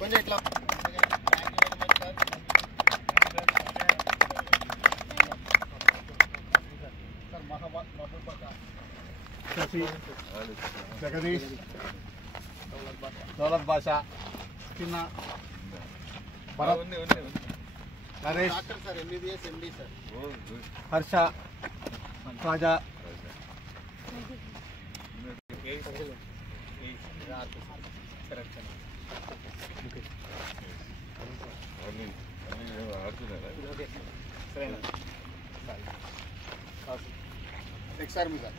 కొంచెం ఇట్లా జగదీష్ దౌలత్ బాషా చిన్న Bharat Naresh sir MBBS MD sir Harsha Raja next army sir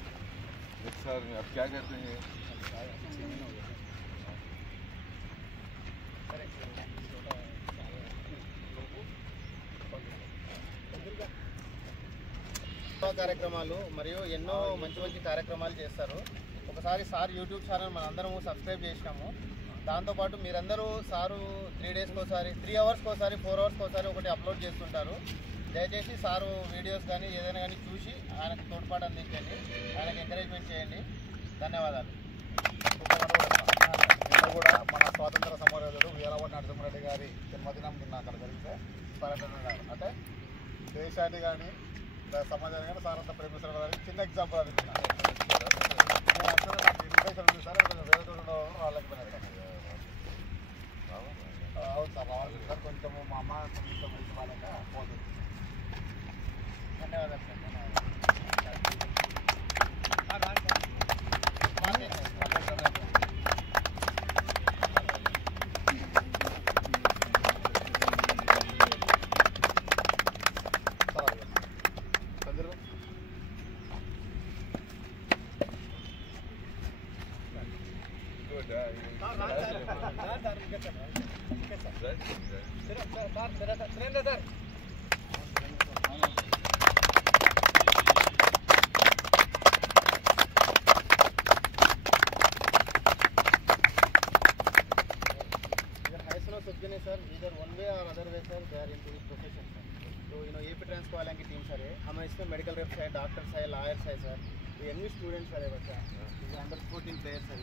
next army अब क्या करते हैं కార్యక్రమాలు మరియు ఎన్నో మంచి మంచి కార్యక్రమాలు చేస్తారు. ఒకసారి సార్ యూట్యూబ్ ఛానల్ మనందరము సబ్స్క్రైబ్ చేసినాము. దాంతోపాటు మీరందరూ సారు 3 డేస్కి ఒకసారి 3 అవర్స్కి ఒకసారి 4 అవర్స్కి ఒకసారి ఒకటి అప్లోడ్ చేస్తుంటారు. దయచేసి సారు వీడియోస్ కానీ ఏదైనా కానీ చూసి ఆయనకు తోడ్పాటు అందించండి, ఆయనకు ఎంకరేజ్మెంట్ చేయండి. ధన్యవాదాలు. నిన్న కూడా మన స్వాతంత్ర సమరయోధుడు వీరవడి నరసింహారెడ్డి గారి జన్మదినం నిన్న అక్కడ జరిగితే పర్యటన అంటే దేశాన్ని కానీ సమాజాన్ని కానీ సార్ అంతా ప్రేమిస్తారు కానీ చిన్న ఎగ్జాంపుల్ అది నాకు ఇన్ఫెక్షన్ ఉంది సార్ కొంచెం వేరే వాళ్ళకి అవును సార్ రావాలి సార్ కొంచెము మా అమ్మ కొంచెం మంచి వాళ్ళక పోతుంది. ధన్యవాదాలు సార్. सर इधर वन वे और other way sir they are into this profession sir. तो AP ट्रांस वाले की टीम सर है, हमें इसमें मेडिकल रेप्स है, डॉक्टर्स है, लॉयर्स है सर. ये यंग स्टूडेंट्स है बच्चा अंडर 14 प्लेयर्स है.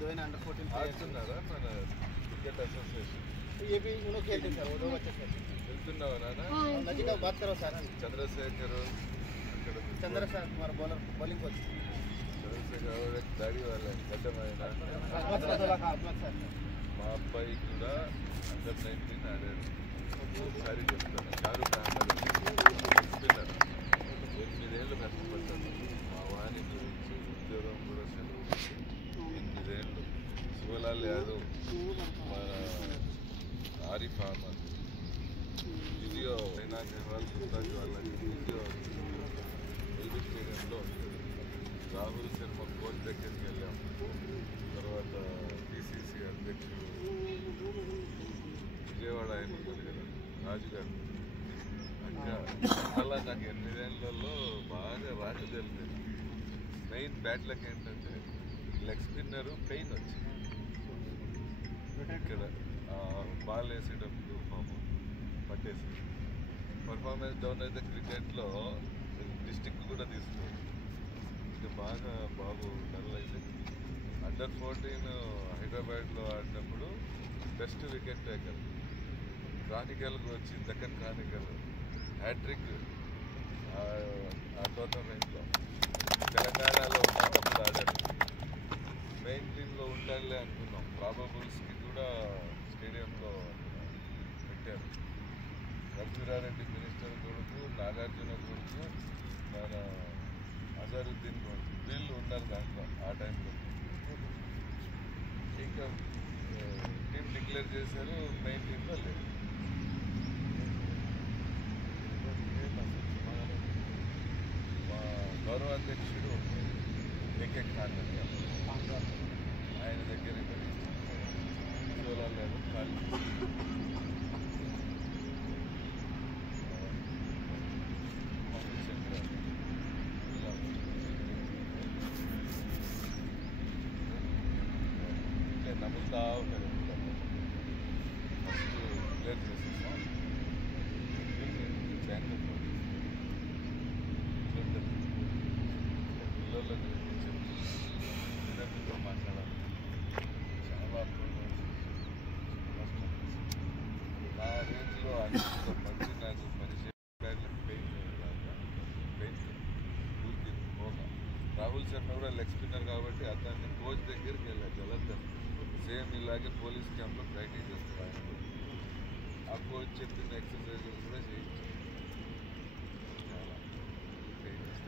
दो अंडर 14 प्लेयर्स क्रिकेट एसोसिएशन ये भी खेलते सर. वो 2 बच्चे सर नजीक बात करो sir. Chandrashekhar Kumar bowler bowling coach. Chandrashekhar एक दाढ़ी वाला सर మా అబ్బాయి కూడా అండర్ 19 ఆడాడు. ఒకసారి చెప్తాను, షారుఖ్ ఖాన్ చెప్తున్నారు 8 ఏళ్ళు కష్టపడ్డాను మా వాణి గురించి. ఉద్యోగం కూడా సెలవు 8 ఏళ్ళు. శివలాల్ యాదవ్ మన ఆరిఫ్ అహ్మద్ వీడియో చైనా నెహ్వాల్ గుత్తాజ్ వాళ్ళకి వీడియో ఎల్బీ స్టేడియంలో ఉంటుంది. రాహుల్ శర్మ కోచ్ దగ్గరికి వెళ్ళాము. తర్వాత PCC అధ్యక్షుడు విజయవాడ ఆయన ఉంటుంది కదా రాజుగారు అక్కడ అలా నాకు 8 ఏళ్లలో బాగా రాజు తెలియదు. మెయిన్ బ్యాట్లకు ఏంటంటే లెగ్ స్పిన్నరు పెయిన్ వచ్చింది ఇక్కడ బాల్ వేసేటప్పుడు పాపం పట్టేసి పర్ఫార్మెన్స్ డౌన్ అయితే క్రికెట్లో డిస్ట్రిక్ట్ కూడా తీసుకోవాలి. ఇంకా బాగా బాబు డల్ అయితే అండర్ 14 హైదరాబాద్లో ఆడినప్పుడు బెస్ట్ వికెట్ టేకర్ క్రానికల్కి వచ్చి దక్కన్ క్రానికల్ హ్యాట్రిక్ ఆ టోర్నమెంట్లో తెలంగాణలో ఉన్నప్పుడు ఆడారు. మెయిన్ టీంలో ఉండాలి అనుకున్నాం. ప్రాబబుల్స్కి కూడా స్టేడియంలో పెట్టారు. రఘువీరారెడ్డి మినిస్టర్ కొడుకు, నాగార్జున కొడుకు, మన అజరుద్దీన్ కొడుకు వీళ్ళు ఉన్నారు దాంట్లో ఆ టైంలో. ఇంకా టీం డిక్లేర్ చేశారు, మెయిన్ టీంలో లేదు. మా గౌరవ అధ్యక్షుడు ఏకే ఖాన్ ఆయన దగ్గర లేదు ఖాళీ నమ్ముతా ఉంటారు. ఫస్ట్ క్లియర్ చేసేసాం. బెంగళూరు పిల్లల గురించి విద్యార్థులతో మాట్లాడాలి. చాలా అలాగే పోలీస్ క్యాంప్లో ప్రాక్టీస్ చేస్తారు ఆయన కూడా. ఆ కోచ్ చెప్పిన ఎక్సర్సైజెస్ కూడా చేయించారు. చాలా ట్రైనింగ్స్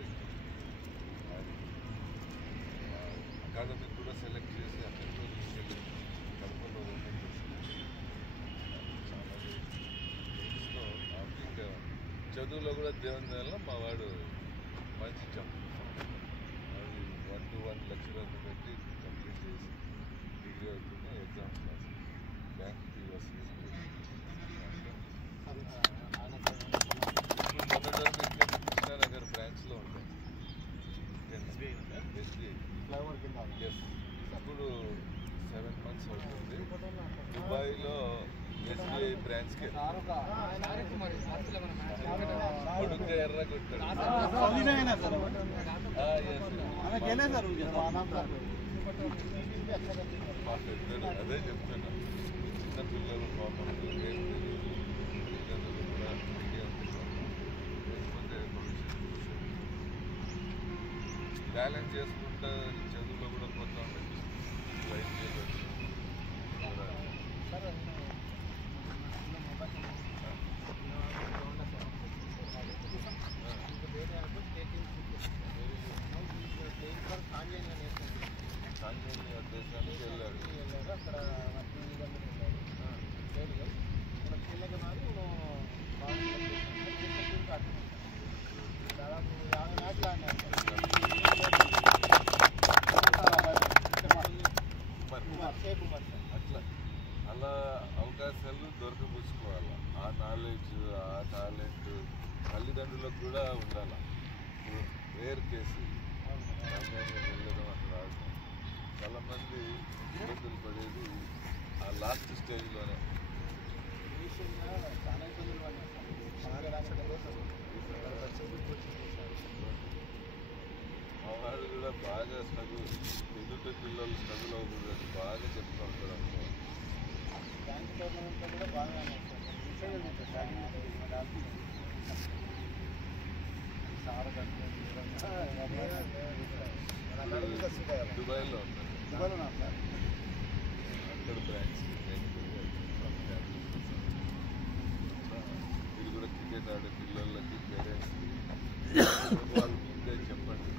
అకాడమీ కూడా సెలెక్ట్ చేసి అక్కడ కూడా తీసుకెళ్ళి కడపలో ఓపెన్ చేసి చాలా గేమ్స్లో ఇంకా చదువులో కూడా దేవుని వల్ల మా వాడు మంచి జంప్ అది 1 to 1 లెక్చరర్ని పెట్టి కంప్లీట్ చేసి డిగ్రీ అవుతుంది ఎగ్జామ్స్ రాసి బ్యాంక్ యూఎస్ మొన్నటి ఇక్కడ కృష్ణానగర్ బ్రాంచ్లో ఉంటాయి ఎస్బీఐ ఫ్లైఓవర్ కింద ఎస్ ఇప్పుడు 7 months అవుతుంది దుబాయ్లో ఎస్బీఐ బ్రాంచ్కి కొడుకు ఎర్రగొట్టాడు మా పెద్దలు అదే చెప్తున్నా చిన్నపిల్లలు పాపం రేపు తల్లిదండ్రులు కూడా ఐడియా ఉంది లేకపోతే భవిష్యత్తు బ్యాలెన్స్ చేసుకుంటా చదువులో కూడా పోతా ఉండొచ్చు లైఫ్ చేయవచ్చు సాంకేతిక దేశానికి వెళ్ళాడు అక్కడ దాదాపు 50 మ్యాచ్లు ఆడినారు. అట్లా అలా అవకాశాలు దొరకపుచ్చుకోవాలి. ఆ నాలెడ్జ్ ఆ టాలెంట్ తల్లిదండ్రులకు కూడా ఉండాలి. రేర్ కేసు వెళ్ళడం అక్కడ ఆడటం చాలామంది ఇబ్బందులు పడేది ఆ లాస్ట్ స్టేజ్లోనే. చాలా ఇబ్బందులు మా వాడు కూడా బాగా స్ట్రగుల్ ఎదుటి పిల్లలు స్ట్రగుల్ అవ్వకూడదని బాగా చెప్తూ ఉంటారు అనుకో. బ్యాంక్ టోర్నమెంట్లో కూడా బాగా దుబాయ్లో ఉంటారు అక్కడ బ్రాంచ్ మీరు కూడా క్రికెట్ ఆడే పిల్లలకి పేరెంట్స్కి వాళ్ళు ముందే చెప్పండి.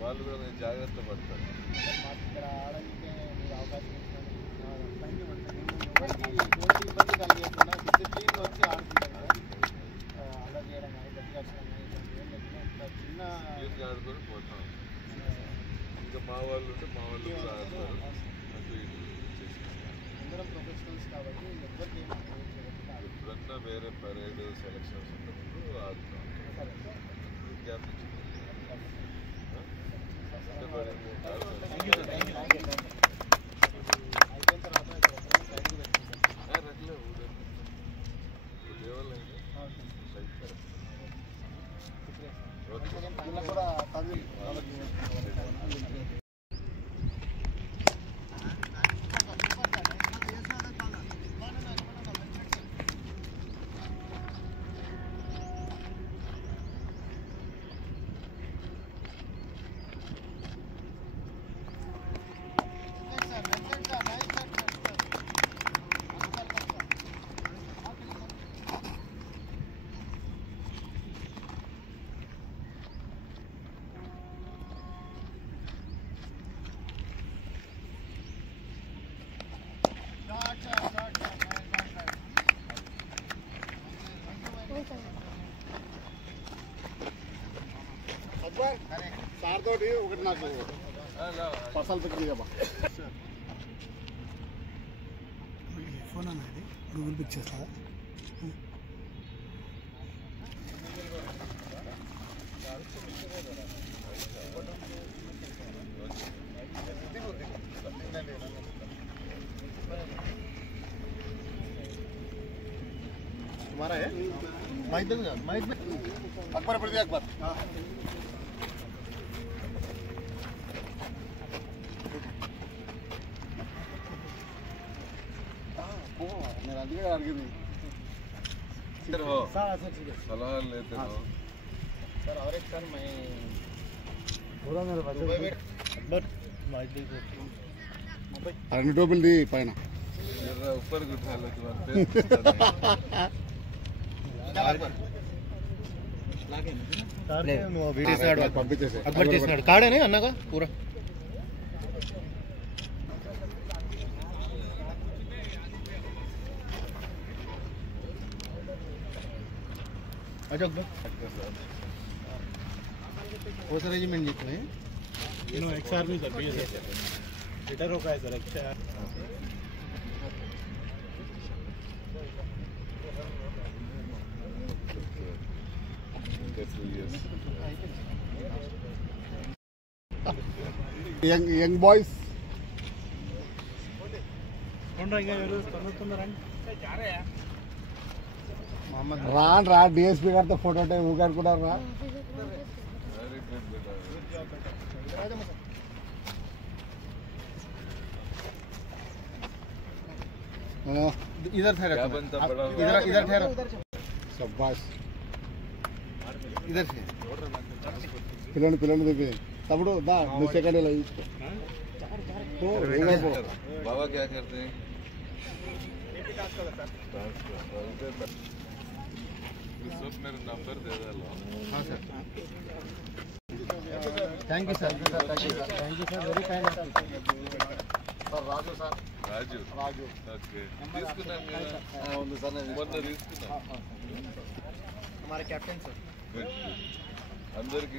వాళ్ళు కూడా నేను జాగ్రత్త పడతారు. మాకు ఇక్కడ ఆడడానికి మీరు అవకాశం ఇబ్బంది కలిగేకుండా డిసిప్లిన్ వచ్చి ఆడుకుంటారు కదా. అలా చేయడం కానీ గట్టిగా చిన్న ఆడుకొని పోతాం. ఇంకా మా వాళ్ళు ఉంటే మా వాళ్ళు కూడా ఆడతారు. అటు ఇటు అందరం ప్రొఫెషనల్స్ కాబట్టి ఎవరికి ఎప్పుడన్నా వేరే పరేడ్ సెలక్షన్స్ ఉన్నప్పుడు ఆడుతాం. గ్యాప్ అయిపోయిన తర్వాత సైడ్కి పెట్టుకుంటాం. రట్లే దేవాలయం కూడా తగిలి సార్ తోటి ఒకటి నాకు పర్సనల్ పిక్ చేయబా. ఫోన్ అన్నది గూగుల్ పిక్ చేస్తా. तुम्हारा है माइक दे माइक में अकबर पड़ दिया अकबर मेरा दिया अड़गी सलाह लेते हो सर और एक सर मैं पूरा मेरे दुबई में माइक दे ఆ 2 టోపీలు పైన जरा ऊपर उठा लो तुम्हारे పంపించేసి అక్బర్ చేసినాడు కాడనే అన్నగా పూరా अच्छा अकबर वो सर रेजिमेंट जीतने no ex army sir BSF retire हो गया है sir ex young boys Mohammed రా డిఎస్పీ గారితో ఫోటో ఊగాడుకున్నారు రా वेरी गुड बेटा इधर ठहरो क्या बनता बड़ा हुआ? इधर इधर ठहरो సబ్బాష్ इधर से పిల్లని దిగి తమ్ముడు దా నువ్వు సెకండ్ ఇలా తీసుకో बाबा क्या करते हैं सब मेरा नंबर दे डालो हाँ sir thank you sir thank you sir very kind sir Raju sir Raju Raju okay తీసుకున్నాను కదా ఉంది సార్ మొన్న తీసుకున్నాను हमारे कैप्टन सर అందరికీ